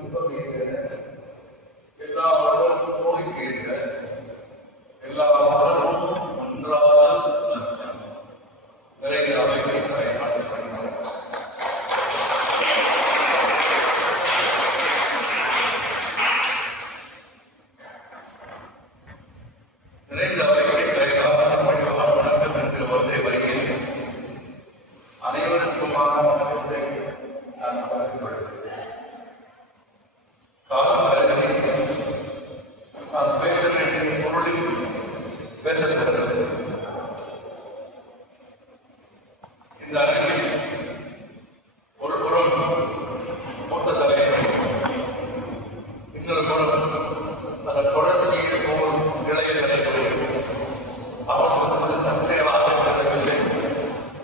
துன்பம் இருக்கிற எல்லாரும் நோய் தீர்க்க எல்லாரும் ஒன்றால் நிறைந்த அமைப்பை நிறைந்த அமைப்பை கையாள வணக்கம் என்ற ஒன்றை வகையில் அனைவருக்குமான வணக்கத்தை நான் சமர்ப்பிக்கப்படுகிறேன். காலம் கருதி நான் பேச வேண்டிய பொருளில் பேசப்படுகிறது. இந்த அரங்கில் ஒரு புறம் மூத்த தலைவர், இன்னொரு புறம் அதன் தொடர்ச்சியில் போல் இளைய தலைவர் அவர்களுக்கு தற்செயலாக பெறவில்லை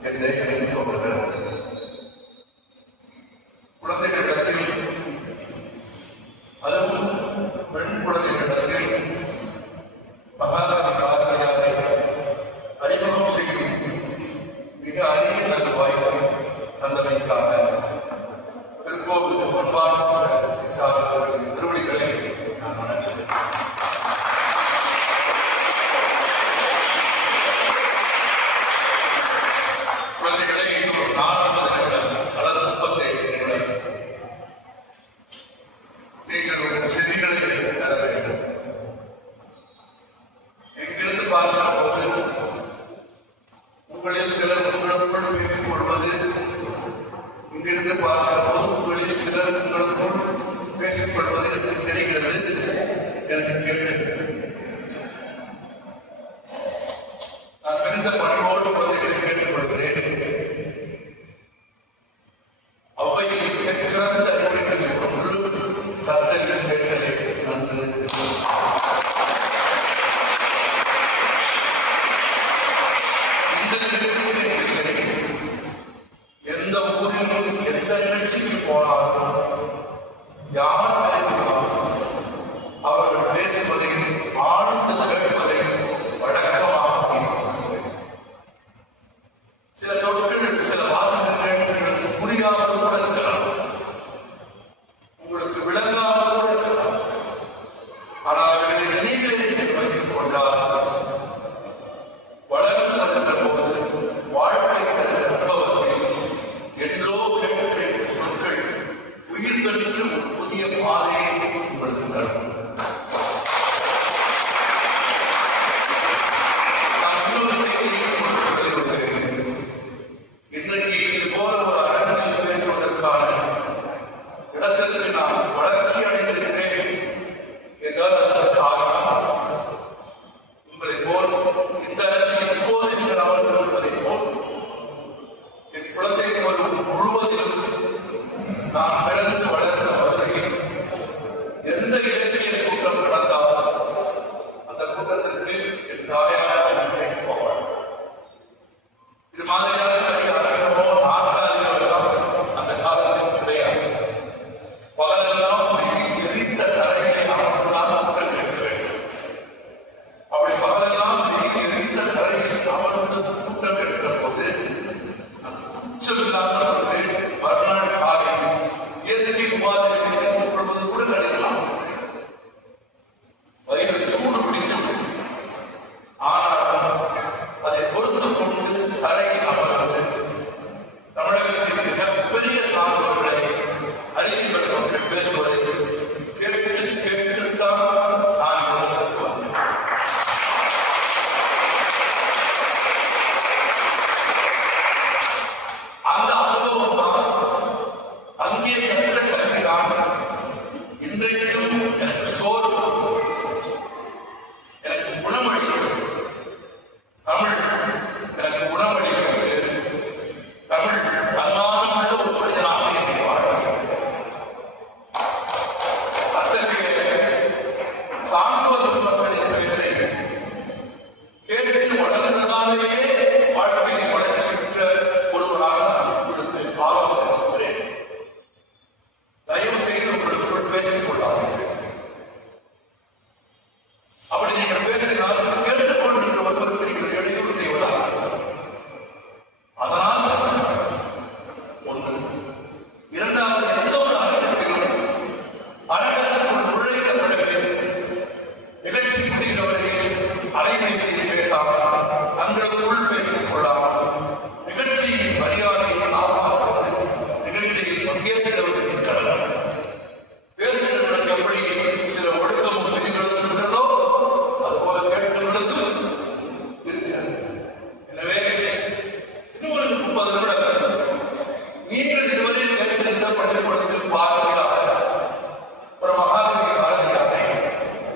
என்று எனக்கு தோன்றுகிறது. குழந்தைகளிடத்தில், அதுவும் பெண் குழந்தைகளிடத்தில் மகாராணி பாரதியாரை அறிமுகம் செய்யும் மிக அரிய நல்ல வாய்ப்பை தந்தமைக்காக திருக்கோவில் பொன்பார்ந்த திருவடிகளை நான் வணங்குகிறேன். குழந்தைகளை இன்னொரு 40 நிமிடம் அல்லது 37 நிமிடம் நீங்கள் உங்கள் செடிகளை தர வேண்டும். எங்கிருந்து பார்க்கிற போது உங்களில் சிலர் உங்களுக்குள் பேசிக் கொள்வது, இங்கிருந்து பார்க்கிற போது உங்களில் சிலர் உங்களுக்குள் பேசிக் கொள்வது எனக்கு தெரிகிறது, எனக்கு கேட்கிறது. நான் மிகுந்த பணிவோடு குழந்தைகளை கேட்டுக்கொள்கிறேன். அவையில் மிகச்சிறந்த அறிவுரைகளில் ஒன்று கற்றலின் கேட்டலை நன்று. இந்த நிகழ்ச்சியில் எந்த ஊரில் எந்த நிகழ்ச்சிக்கு போனாலும் யார் பேசினாலும் அவர்கள் பேசுவதை ஆழ்ந்து கேட்பதை வழக்கமாக சில சொற்கள், சில வாசகங்கள் உங்களுக்கு புரியாமல் கூட இருக்கலாம், உங்களுக்கு விளங்காமல் கூட இருக்கலாம். ஆனால் அவர்களை நினைவில் வைத்துக் கொண்டால் வளர்ந்து வருகிற போது வாழ்க்கை தருகிற அனுபவத்தில் என்றோ கேட்கிற சொற்கள் உயிர் பெற்று ஒரு புதிய பாதையை உங்களுக்கு தரும். இன்றைக்கு இது போல ஒரு அரங்கில் பேசுவதற்கான இடத்திற்கு நான் வளர்ச்சி அடைந்திருக்கிறேன் என்றால் அதற்கு காரணம் உங்களை போல் இந்த இடத்தில் எப்போது நீங்கள் அமர்ந்திருப்பதை போல் என் குழந்தை முழுவதிலும் நான் பிறந்து வளர்ந்த மதுரையில் எந்த இலக்கிய கூட்டம் நடந்தாலும் அந்த கூட்டத்திற்கு என் தாயார் போவாள். இது மாதிரியான பெரிய அரங்கமோ நாற்காலிகளோ அந்த காலத்தில் கிடையாது. பகலெல்லாம் எரித்த தரையை அமர்ந்துதான் மக்கள் கேட்க வேண்டும். அப்படி பகலெல்லாம் எரித்த தரையில் அமர்ந்து கூட்டம் கேட்கிற போது உச்சமில்லாத சொல்றேன், மறுநாள் காலையில் இயற்கை உபாதைகளை தெரிந்து கொள்வது கூட கிடைக்கலாம். வயிறு சூடு பிடிக்கும். ஆனாலும் அதை பொறுத்து கொண்டு தரையில் அமர்ந்து தமிழகத்தின் மிகப்பெரிய சான்றோர்களை அறிக்கை பெற்றவர்கள் பேசுவதை கேட்டுத்தான் நான் உலகத்துக்கு வந்தேன். அந்த அனுபவம் தான், அங்கே கற்ற கல்விதான் இன்றைக்கும் எனக்கு சோறு, எனக்கு குணமளிக்கிறது. தமிழ் எனக்கு குணமளிக்கிறது. தமிழ் தன்னாதமுள்ள ஒரு மனிதனாக என்னை வாழ்கிறது. அத்தகைய சான்றோர் மக்களின் பேச்சை கேட்டு வளர்ந்ததாலேயே வாழ்க்கையை வளர்ச்சி பெற்ற ஒருவராக நான் உங்களுக்கு ஆலோசனை சொல்கிறேன். கேட்கிறவர்கள் இருக்கிறார்கள். பேசுகிறவர்களுக்கு எப்படி சில ஒழுக்கமும் விதிகளும் இருக்கிறதோ அதுபோல கேட்கிறவர்களுக்கும் இருக்கிறது. எனவே இன்னும் ஒரு 30 நிமிடம் நீங்கள் இதுவரையில் கேட்டிருந்த பள்ளிக்கூடத்தில் பார்க்கிறார் ஒரு மகாத்மா காந்தியாரை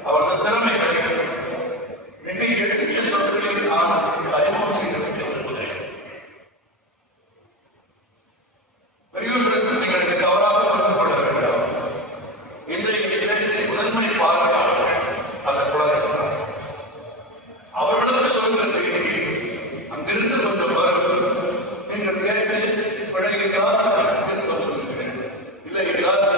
அவர்கள் திறமைகளை மிக எளிய சொற்களில் நான் அறிமுகம் செய்து வைக்க விரும்புகிறேன். பெரியோர்களுக்கு நீங்கள் தவறாக புரிந்து கொள்ள வேண்டாம். இன்றைய பேச்சை முதன்மை பார்வையாளர்கள் அந்த குழந்தைகள் அவர்களுக்கு சொல்கிற செய்தி அங்கிருந்து கொஞ்சம் வரும். நீங்கள் கேட்டு பிழைத்தால் திரும்ப சொல்லுகிறேன், இல்லை என்றால்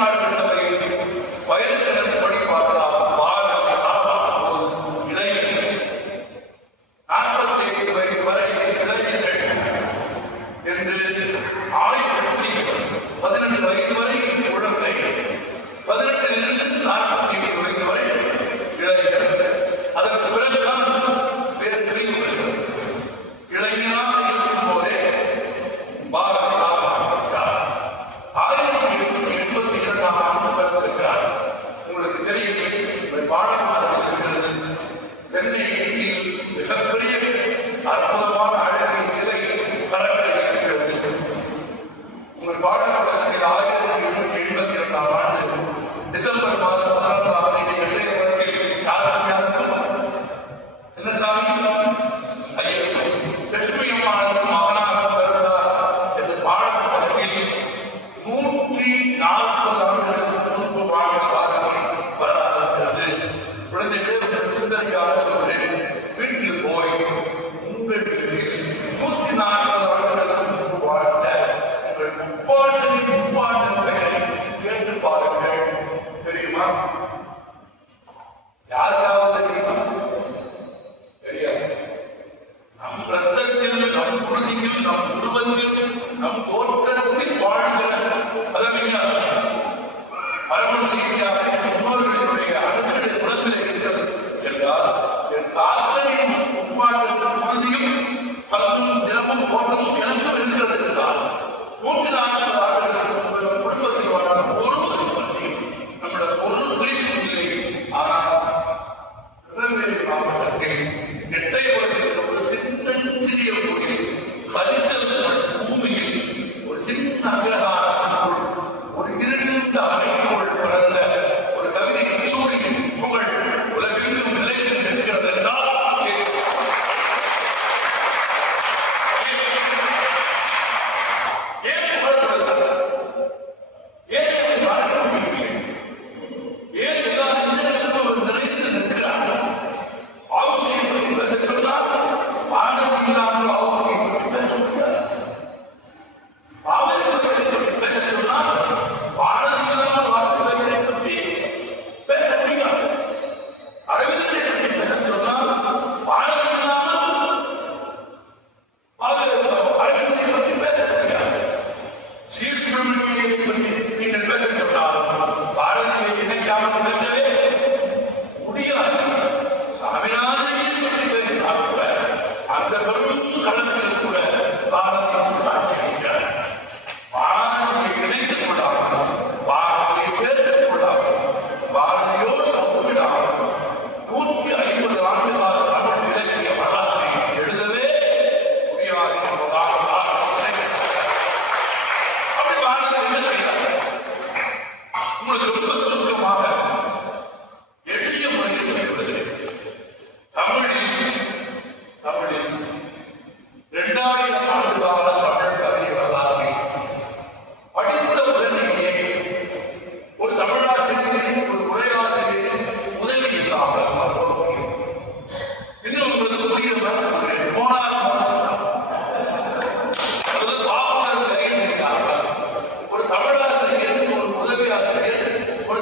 நாடுகள் சபையில் வயதுக்கிழமைப்படி பார்த்தால் இளைஞர்கள் 45 வயது வரை இளைஞர்கள் என்று ஆய்வு பிரிக்கிறது. 18 வயது வரை குழந்தை, 18 47 வயது வரை இளைஞர். அதற்கு பிறகுதான் வேறு பிரிவு வருகிறது. இளைஞராக இருக்கும் போதே பாரத தாழ்வார் 1882ஆம் ஆண்டு பிறந்திருக்கிறார். உங்களுக்கு தெரியும், பாடமாக இருக்கிறது. சென்னையில் மிகப்பெரிய அற்புதமான அழகை சிலை பரப்பியிருக்கிறது. உங்கள் பாடப்படத்தில் 1882ஆம் ஆண்டு டிசம்பர் மாதம் 14ஆம் தேதி எல்லையத்தில் யாருக்கும் என்ன சாமி ஐயோ லட்சுமி அம்மாவுக்கு மகனாக பிறந்தார் என்று பாடப்படத்தில் 140 ஆண்டுகளுக்கு முன்பு வாழ்ந்த பாரதி வரலாறு. குழந்தைகள் சிந்தனையாக சொல்கிறேன், வீட்டில் போய் உங்கள் வீட்டில் 140 ஆண்டுகளுக்கு முன்பு வாழ்ந்த உங்கள் முப்பாட்டன் பெயரை கேட்டு பாருங்கள். தெரியுமா? யாருக்காவது தெரியுமா? தெரியாது. நம் ரத்தத்தில், நம் குருதியில், நம் உருவத்தில், நம் தோற்றத்தில் வாழ்கிற பதவியார் மரபணு ரீதியாக முன்னோர்களுடைய அணுக்கள் குலத்தில் இருக்கிறது என்றால் என் தாத்தனின் முப்பாட்டின் குருதியும் பலரும் தினமும் தோற்றமும் எனக்கும் இருக்கிறது என்றால் 140 ஆண்டுகளுக்கு குடும்பத்தில் வாழ்ந்த ஒருவரை பற்றி நம்முடைய ஒரு குறிப்பு இல்லை. ஆனால் திருநெல்வேலி மாவட்டத்தில் எட்டையபுரத்தில் ஒரு சிறிய கோயில் பரிசல் பூமியில் ஒரு சின்ன அகிலகாரத்திற்குள் ஒரு இருண்ட அறைக்குள் பிறந்த ஒரு கவிதை சூரியன் புகழ் உலகெங்கும் நிலையில் நிற்கிறது என்றால் ஏன் புகழ்படுகிறது? ஏன் மறக்க முடியவில்லை? ஏன் எல்லா நெஞ்சங்களுக்கும் நிறைந்து நிற்கிறார்கள்? ஆலோசனை பற்றி பேச சொன்னால் ஆனந்தி இல்லாமல் ஆலோசனை பற்றி பேச முடியாது. ஆவேசத்தை பற்றி பேச சொன்னால் ஆனந்தி இல்லாமல் வாக்குகளை பற்றி பேச முடியாது. அரவிந்தத்தை பற்றி பேச சொன்னால் ஆனந்தி இல்லாமல் அரவிந்தத்தை பற்றி பேச முடியாது. ஸ்ரீசுப்ரமணியனை பற்றி நீங்கள் பேச சொன்னால் பாரதியை இணைக்காமல் பேசவே முடியாது. சாமிநாதையை பற்றி பேசினால் கூட அந்த பெரும் களத்தில் கூட பாரதியை காட்சி அளிக்கிறார். பாரதியை இணைத்துக் கொள்ளாமல், பாரதியை சேர்த்துக் கொள்ளாமல், பாரதியோடு ஒப்பிடாமல் 150 ஆண்டு கால தமிழ் இலக்கிய வரலாற்றை எழுதவே முடியாது என்பதாக அப்படி பாரதி என்ன செய்தார்? உங்களுக்கு ரொம்ப சுருக்கமாக எளிய முறையில் சொல்லிவிடுகிறேன். தமிழில் 2000 ஆண்டு கால தமிழ் கவிதை வரலாற்றை படித்த உடனேயே ஒரு தமிழாசிரியரின், ஒரு உரையாசிரியரின் உதவி இல்லாமல் இன்னும் உங்களுக்கு புரிகிற மாதிரி சொல்கிறேன். போனார் மாசம் பாப்புலர் இல்லாமல் ஒரு தமிழாசிரியர், ஒரு உதவி ஆசிரியர், ஒரு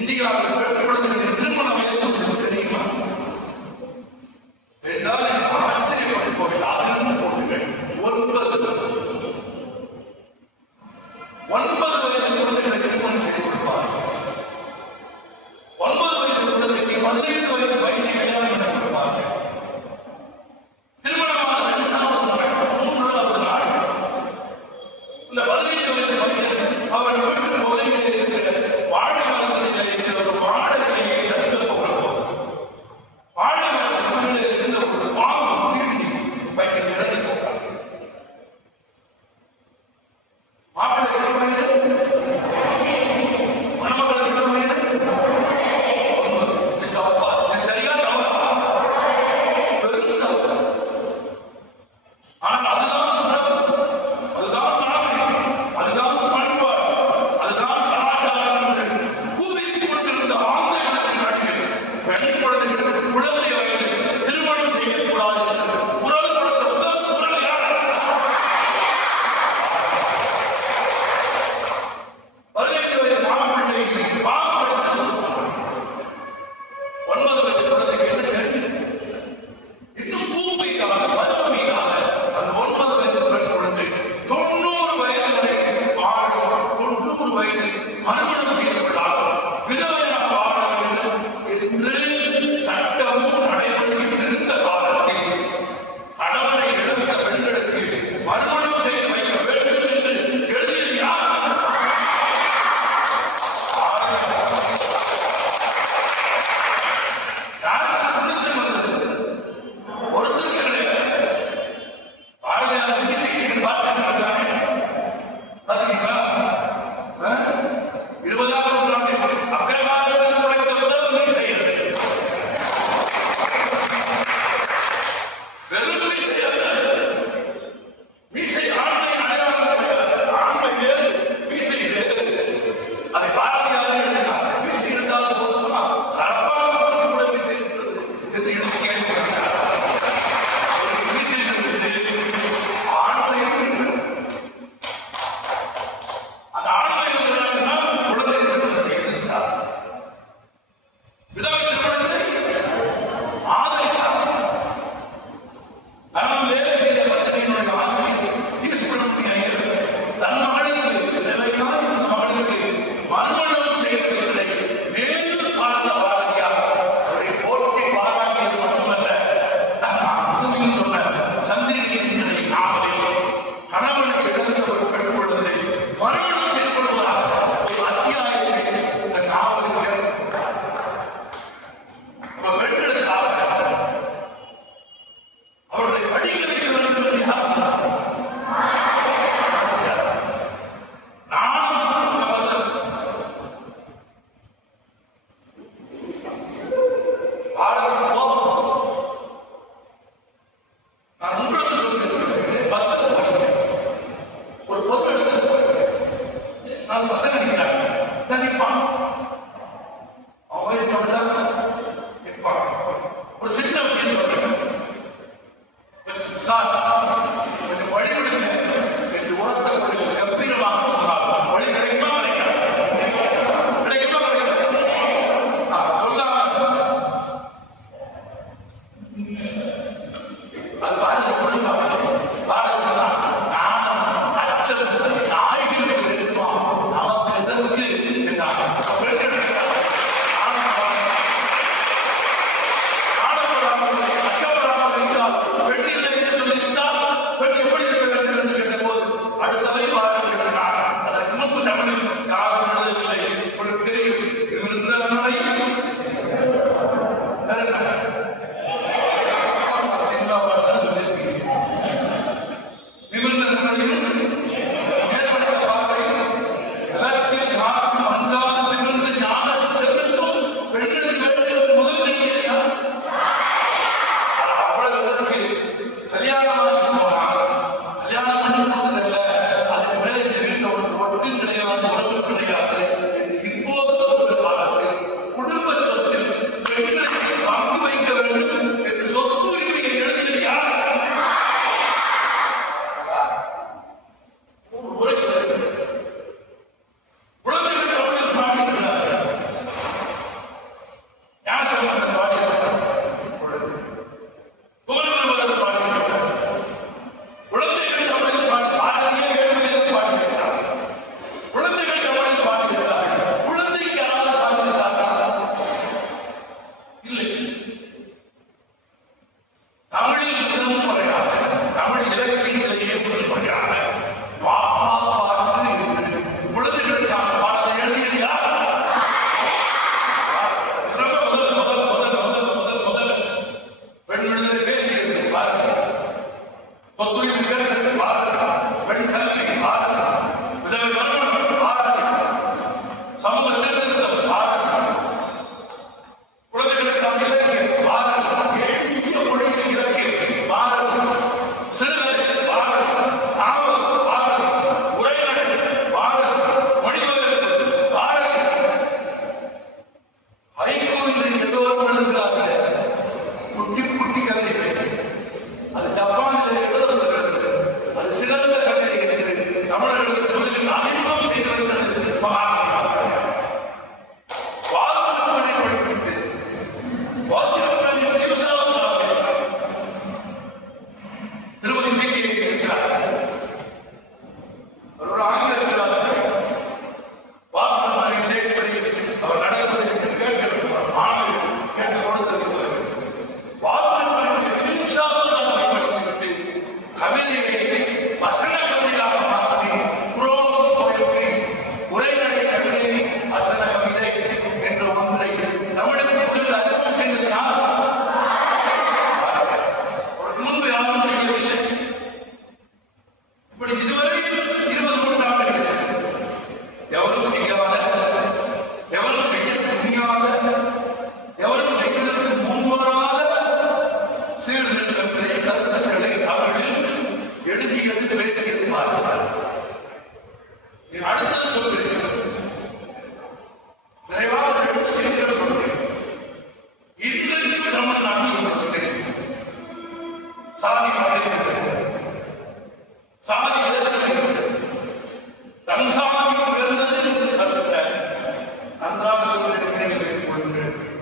இந்தியாவில் பெண் குழந்தைகளின் திருமண வயது உங்களுக்கு தெரியுமா? என்றால் எனக்கு ஆச்சரியப்பட்டு போய் அதிலிருந்து போடுங்கள் 9 வயது குழந்தைகளை திருமணம் செய்து கொடுப்பார்கள். 9 வயது குழந்தைக்கு 15 வயது வயதை கல்யாணம் பண்ணி கொடுப்பார்கள். திருமணமான 2வது நாள் 3வது நாள் இந்த 15 வயது பையன் அவன் வீட்டு பகுதியில் இருக்கிற வாழை மரங்களில் இருக்கிற ஒரு வாழை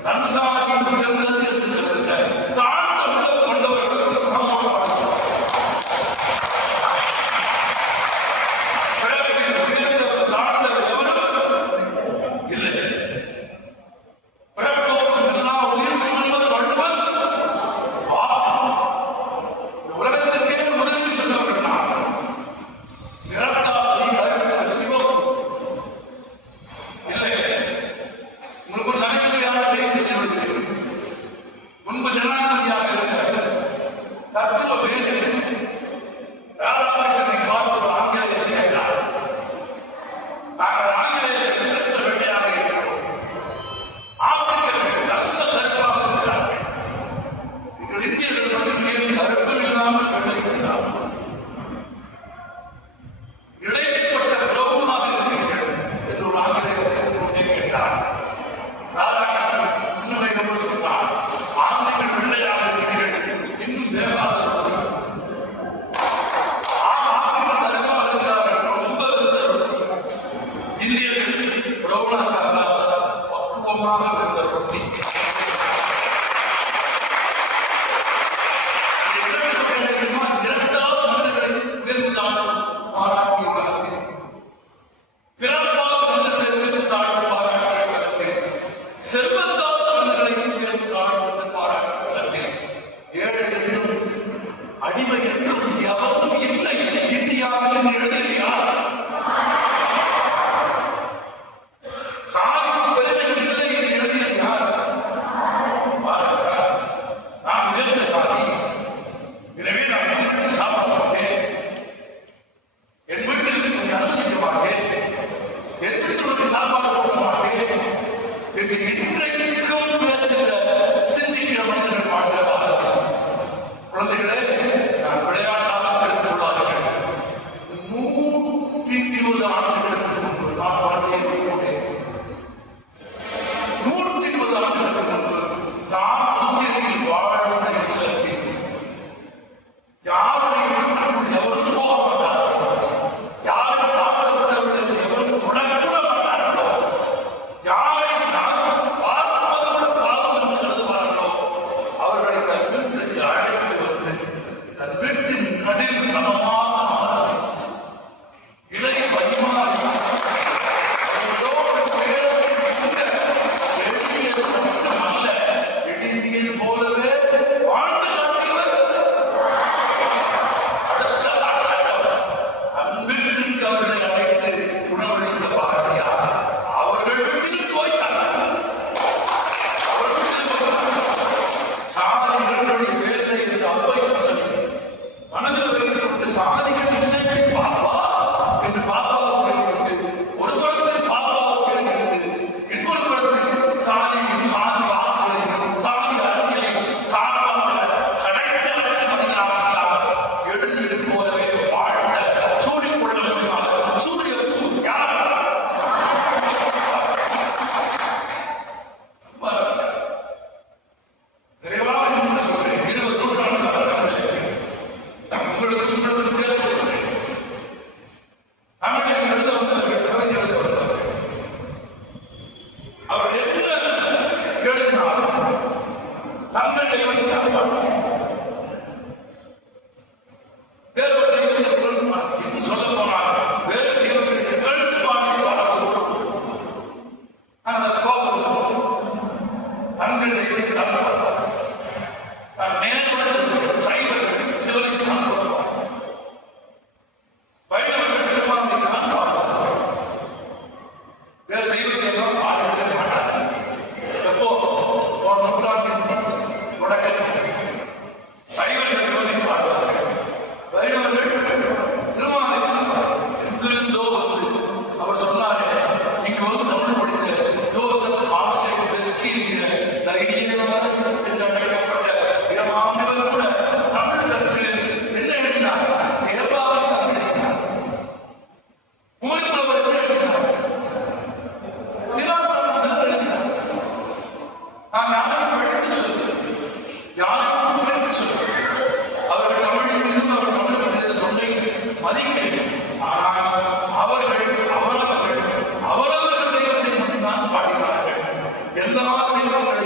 தன்சாதி உயர்ந்தது என்று கருதுங்க தாழ்ந்த உள்ளம் கொண்டவர்கள் நம்மோடு வாழ்ந்தார். உயர்ந்தவர் தாழ்ந்தவர் எவரும் இல்லை. பிறப்போக்கும் எல்லா உயிர்களும் வள்ளுவன் உலகத்துக்கே முதலில் சொன்னவர்கள் நான். சிவம் இல்லை. உங்களுக்கு ஒரு நகைச்சுவையான செய்தி தெரிவிக்கிறேன். முன்பு ஜனாதிபதியாக இருந்த தத்துவ வேதி ராதாகிருஷ்ணனை பார்த்து ஒரு ஆங்கிலேயர் கேட்டார், நாங்கள் ஆங்கிலேயர்கள் வெள்ளையாக இருக்கிறோம், ஆப்பிரிக்கர்கள் நல்ல கருப்பாக இருக்கிறார்கள், எங்கள் இந்தியர்கள் மட்டும் கருப்பு இல்லாமல் வெள்ளை இருக்கிறார்கள், இடைப்பட்ட புரோகமாக இருக்கிறீர்கள் என்று ஒரு ஆங்கிலேயர் கேட்டார். ராதாகிருஷ்ணன் முன்னுரையோடு சொன்னார், ஆண்கள் வெள்ளையாக இருக்கிறீர்கள், இன்னும் வேகாத இந்தியர்கள் புரோகமாக பக்குவமாக இருந்த ரொட்டி. இரண்டாவது மனிதர்களை உயர்வுதான் பாராட்டிய வழக்கு, பிறப்பால் மனிதர்களை உயர்வு தாழ்வு பாராட்டிய வழக்கு, செல்வத்தால் மனிதர்களை உயர்வு தாழ்வு பாராட்டிய வழக்கு, ஏழை என்றும் அடிமை என்றும் எவரும் இல்லை இந்தியாவில் எழுதியார். சாதி பெருமைகள் இல்லை என்று எழுதியார். நான் உயர்ந்த சாதி, எனவே நான் வீட்டில் சாப்பிட மாட்டேன், என் வீட்டில் கொஞ்சம் அனுமதிக்க மாட்டேன், என் வீட்டில் கொஞ்சம் சாப்பாடு போட மாட்டேன் என்று இன்றைக்கும் பேசுகிற சிந்திக்கிற மனிதர்கள் வாழ்க்கை. குழந்தைகளே, நான் விளையாட்டாக எடுத்துக் கொள்ளாதீர்கள். 120 ஆண்டுகளுக்கு முன்பு நான் வாழ்க்கையை கொண்டேன். 120 ஆண்டுகளுக்கு முன்பு நான் புதுச்சேரியில் வாழ்ந்த இல்லத்தில் யாருடைய வீட்டுக்குள் எவரும் போக மாட்டார்களோ, யாரும் பார்க்கப்பட்டவர்கள் எவரும் தொடக்கூட மாட்டார்களோ, யாரை நான் பார்ப்பது கூட பாவம் என்று கருதுவார்களோ, அவர்களை தன் வீட்டிற்கு அழைத்து வந்து தன் வீட்டின் நடில் சமமாக இலை பரிமாறி எளிதியில் போலவே வாழ்ந்து காட்டியவர். அன்பிற்கு அவர்களை அழைத்து உணவளித்த பாரதியார் அவர்கள் வீட்டில் போய் சாதிகளுடைய வேலை என்று அப்பை சொன்னது மனதில் வைத்துக் கொண்டு சாதிகள் இல்லை பாப்பா என்று பாப்பாவை கொண்டு ஒரு குளத்தில் பாப்பாவை கேட்டு இன்னொரு குளத்தில் சாதியும் சாதி வாக்குகளையும் சாதி அரசியலையும் காப்பாற்ற கடைச்சலற்ற மனிதனாக எழுதியது போலவே வாழ்ந்த சூடிக்கொள்ள முடியாத சூரியனுக்கு யார் விரைவாக என்று சொல்கிறேன். 20 நூற்றாண்டு உங்களுக்கு உங்களுக்கு சேர்த்து தமிழில் எழுத வந்தவர்கள் கவிதை எழுத வந்தவர்கள் அவர் என்ன எழுதினாலும் தங்கள் தெய்வத்தை வேறு தெய்வத்தை இன்னும் சொல்ல போனால் வேறு தெய்வங்களுக்கு கழுத்து பாடி பாடக்கூடும். ஆனால் கோபம் தங்கள் தெய்வத்தை தான் பார்த்தார். நான் நேருடன் சொல்கிறேன், சைவர்கள் சிவனை தான் கொடுத்தார், வைணவர்கள் பெருமானை தான் பார்த்தார், வேறு தெய்வத்தை எல்லாம் பாடவே மாட்டார்கள். எப்போ போன நூற்றாண்டின் தொடக்கத்தில் சைவர்கள் சிவனை பார்த்தார்கள், வைணவர்கள் பெருமானை எங்கிருந்தோ வந்து அவர் சொன்னாரே, இங்கு வந்து தமிழ் படித்த ஜோசப் ஆப்செட் பெஸ்கி என்கிற தைரியவர் என்று அழைக்கப்பட்ட இடமானவர் கூட தமிழ் கற்று என்ன எழுதினார்? தேவாவை தான் எழுதினார், மூலவர் எழுதினார், சிவாபுரம் எழுதினார். நான் யாரையும் எழுதி சொல்கிறேன், யாரையும் எழுதி சொல்கிறேன். அவர்கள் தமிழின் மீதும் அவர் தமிழ் மீது சொல்லை மதிக்கிறேன். ஆனால் அவர்கள் அவரவர்கள் தெய்வத்தை மட்டும்தான் பாடினார்கள். எல்லா தெய்வங்களும்